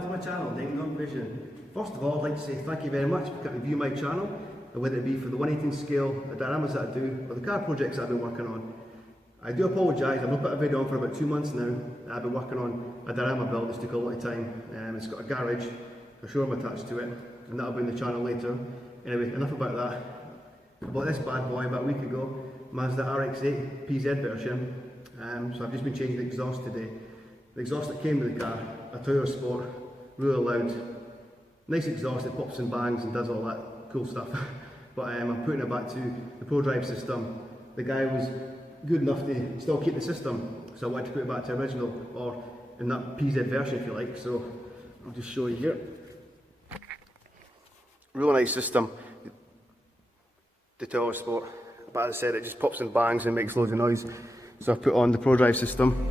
back to my channel, Ding Dong Vision. First of all, I'd like to say thank you very much for coming to view my channel, whether it be for the 1/18 scale dioramas that I do, or the car projects that I've been working on. I do apologise, I've not put a video on for about 2 months now. I've been working on a diorama build, it's took a lot of time. It's got a garage, a showroom attached to it, and that'll be in the channel later. Anyway, enough about that. I bought this bad boy about a week ago, Mazda RX8-PZ version. So I've just been changing the exhaust today. The exhaust that came with the car, a Toyota Sport, really loud. Nice exhaust, it pops and bangs and does all that cool stuff. But I'm putting it back to the ProDrive system. The guy was good enough to still keep the system, so I wanted to put it back to original, or in that PZ version if you like. So I'll just show you here. Really nice system, the Toyota Sport. But as I said, it just pops and bangs and makes loads of noise. So I've put on the ProDrive system.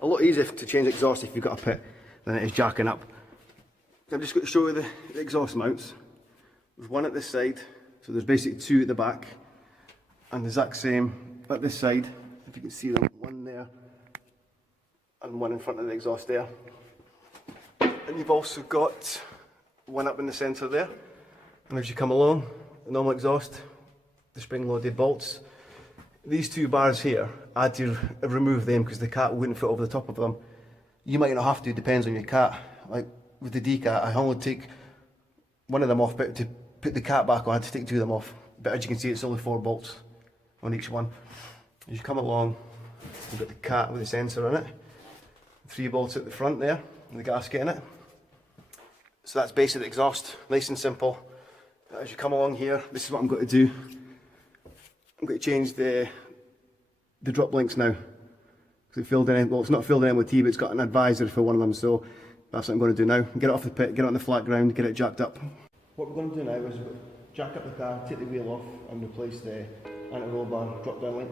A lot easier to change exhaust if you've got a pit than it is jacking up. I'm just going to show you the exhaust mounts. There's one at this side, so there's basically two at the back, and the exact same at this side, if you can see them, one there and one in front of the exhaust there. And you've also got one up in the centre there, and as you come along, the normal exhaust, the spring-loaded bolts. These two bars here, I had to remove them because the cat wouldn't fit over the top of them. You might not have to, depends on your cat. Like with the D-cat, I only take one of them off, but to put the cat back on, I had to take two of them off. But as you can see, it's only 4 bolts on each one. As you come along, you've got the cat with the sensor in it. 3 bolts at the front there, and the gasket in it. So that's basically the exhaust, nice and simple. As you come along here, this is what I'm going to do. I'm going to change the drop links now. Because it filled in, well, it's not filled in MOT, but it's got an advisor for one of them, so that's what I'm going to do now. Get it off the pit, get it on the flat ground, get it jacked up. What we're going to do now is jack up the car, take the wheel off, and replace the anti-roll bar drop down link.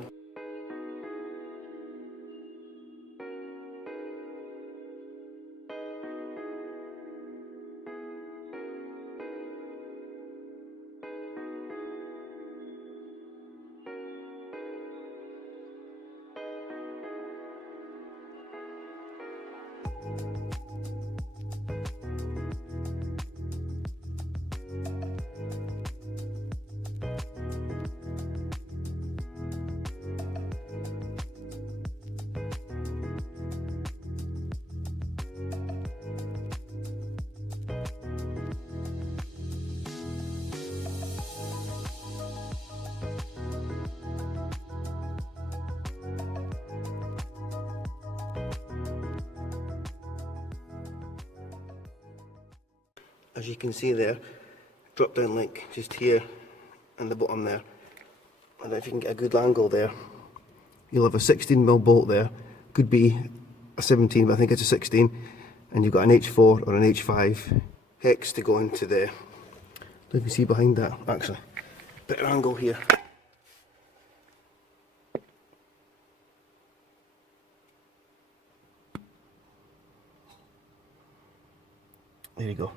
as you can see there, drop down link just here and the bottom there. I don't know if you can get a good angle there. you'll have a 16mm bolt there, could be a 17, but I think it's a 16, and you've got an H4 or an H5 hex to go into the, I don't know if you see behind that, actually, better angle here. There you go.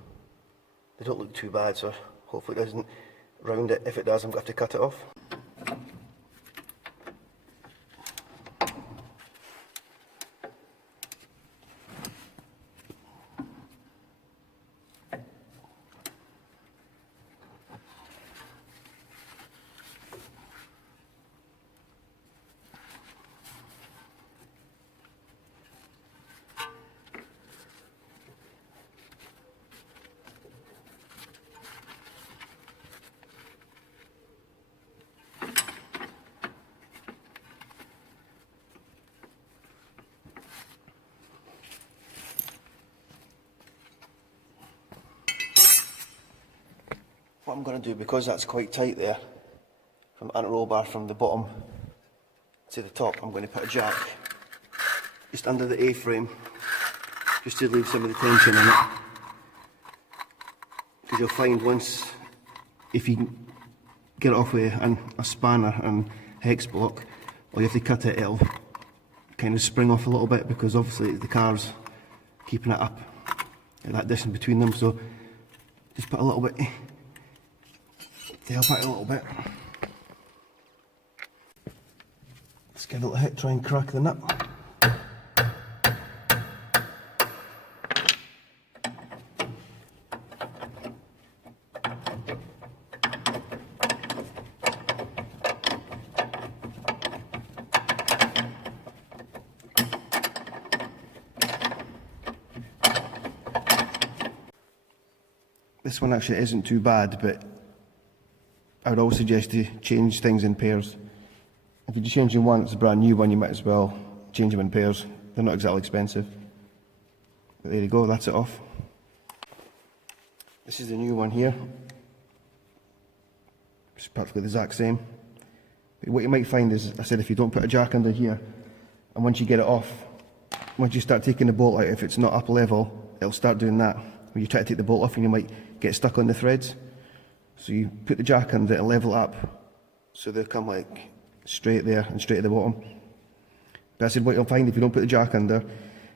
They don't look too bad, so hopefully it doesn't round it. If it does, I'm going to have to cut it off. What I'm going to do, because that's quite tight there, from anti-roll bar from the bottom to the top, I'm going to put a jack just under the A-frame, just to leave some of the tension in it. Because you'll find once, if you get it off with a spanner and hex block, or you have to cut it, it'll kind of spring off a little bit, because obviously the car's keeping it up at that distance between them, so just put a little bit to help out a little bit. Let's give it a little hit, try and crack the nut. This one actually isn't too bad, but I would always suggest to change things in pairs. If you're just changing one, it's a brand new one, you might as well change them in pairs. They're not exactly expensive. But there you go, that's it off. This is the new one here. It's practically the exact same. But what you might find is, I said, if you don't put a jack under here, and once you get it off, once you start taking the bolt out, if it's not up level, it'll start doing that. When you try to take the bolt off, and you might get stuck on the threads. So you put the jack under it and level up, so they'll come like straight there and straight at the bottom. But I said, what you'll find if you don't put the jack under,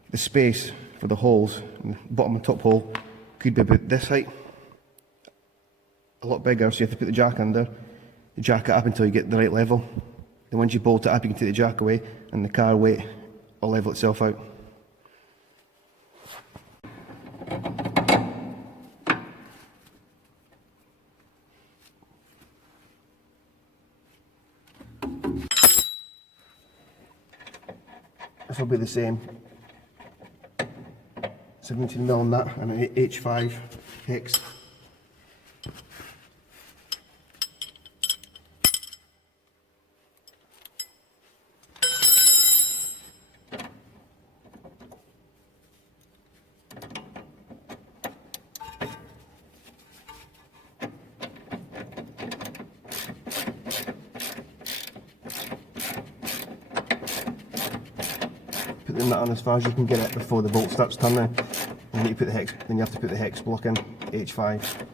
the space for the holes, bottom and top hole, could be about this height, a lot bigger, so you have to put the jack under, the jack it up until you get the right level. Then once you bolt it up, you can take the jack away, and the car weight will level itself out. This will be the same, 17mm on that, and an H5 hex. Put the nut on as far as you can get it before the bolt starts turning, and then you put the hex. Then you have to put the hex block in, H5.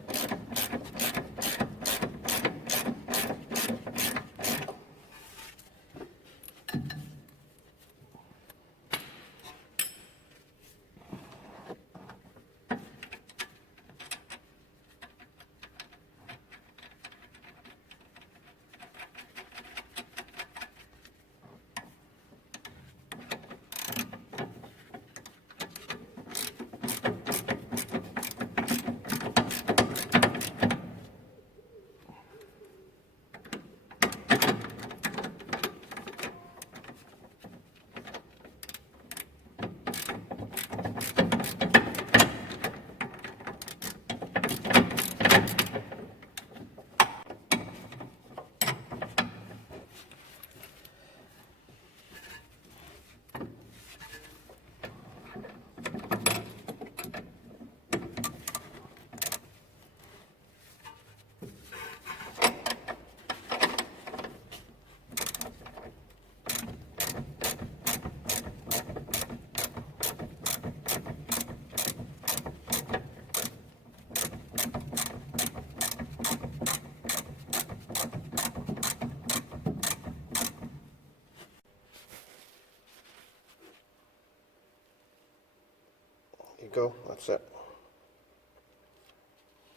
go, that's it.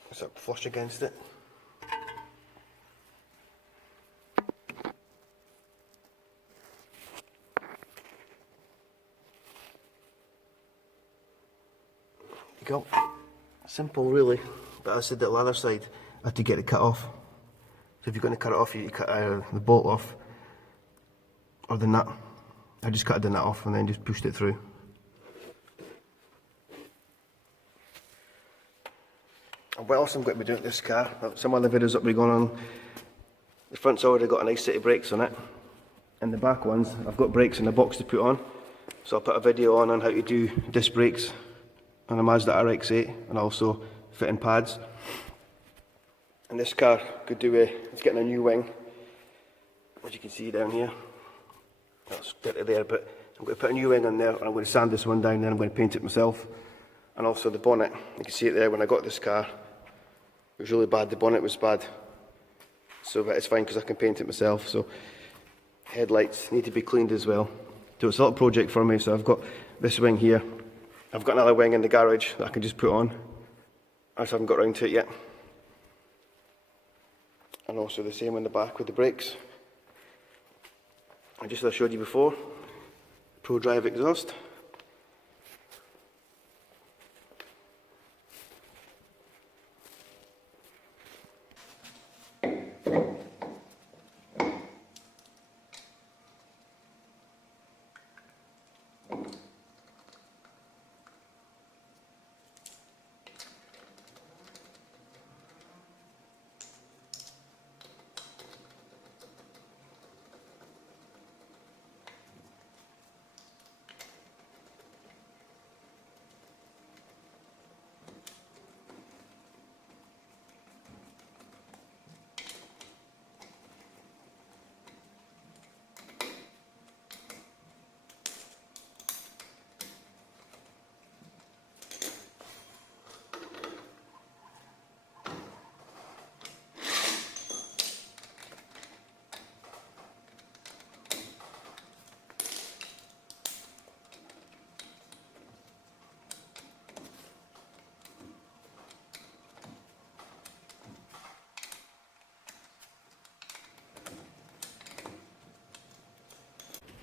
It's up flush against it. There you go. Simple really, but I said that the other side I had to get it cut off. So if you're going to cut it off, you cut the bolt off, or the nut. I just cut the nut off and then just pushed it through. And what else I'm going to be doing with this car, some other videos that will be going on, the front's already got a nice set of brakes on it, and the back ones, I've got brakes in the box to put on, so I'll put a video on how to do disc brakes on a Mazda RX8, and also fitting pads. And this car could do it's getting a new wing, as you can see down here. That's dirty there, but I'm going to put a new wing on there, and I'm going to sand this one down, then I'm going to paint it myself. And also the bonnet, you can see it there. When I got this car, it was really bad, the bonnet was bad. So, but it's fine because I can paint it myself. So, headlights need to be cleaned as well. So it's a little project for me, so I've got this wing here. I've got another wing in the garage that I can just put on. I just haven't got around to it yet. And also the same on the back with the brakes. And just as I showed you before, Pro Drive exhaust.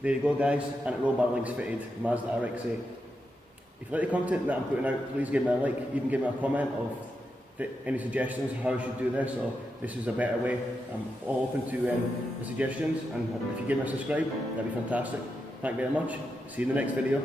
There you go guys, and roll bar links fitted, Mazda RX8. If you like the content that I'm putting out, please give me a like, even give me a comment of any suggestions how I should do this, or this is a better way. I'm all open to the suggestions, and if you give me a subscribe, that'd be fantastic. Thank you very much. See you in the next video.